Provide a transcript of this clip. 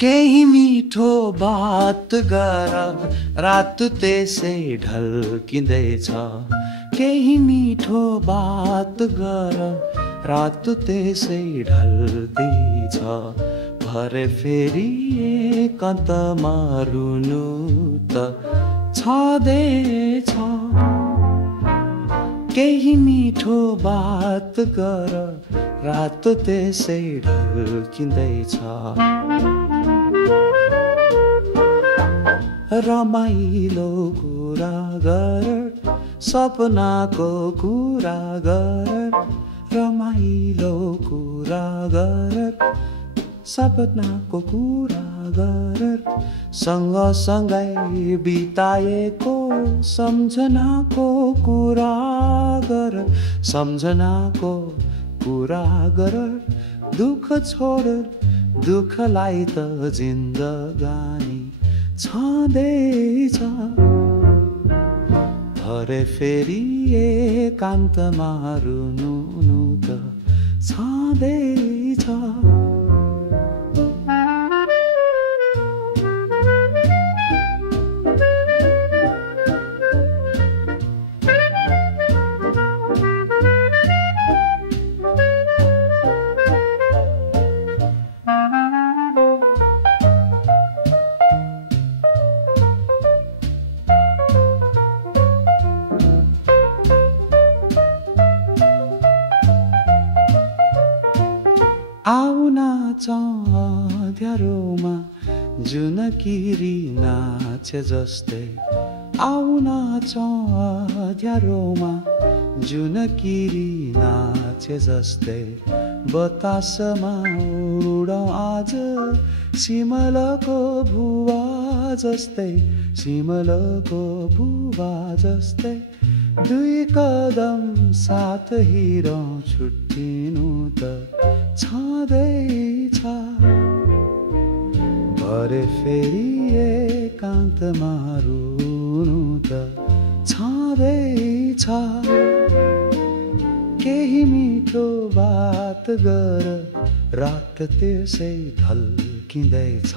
केही मिठो बात गर रात त्यसै ढल्किँदैछ केही मिठो बात गर रात त्यसै ढल्दैछ भरे फेरि एकान्तमा रुनु त छँदैछ केही मिठो बात गर रात त्यसै ढल्किँदैछ रमाइलो कुरा गर सपनाको कुरा गर रमाइलो कुरा गर सपनाको कुरा गर सँगसँगै बिताएको सम्झनाको कुरा गर सम्झनाको कुरा गर दुःख छोड दुःखलाई त जिन्दगानी छँदैछ भरे फेरि एकान्तमा रुनु त छँदैछ आउन अँध्यारोमा जुन किरी नाचे जस्तै आउन अँध्यारोमा जुन किरी नाचे जस्तै बतासमा उडौँ आज सिमलको भुवा जस्तै सिमलको भुवा जस्तै दुई कदम साथ हिँडौँ छुट्टिनु त छँदैछ भरे फेरि एकान्तमा रुनु त छँदैछ केही मिठो बात गर रात त्यसै ढल्किँदैछ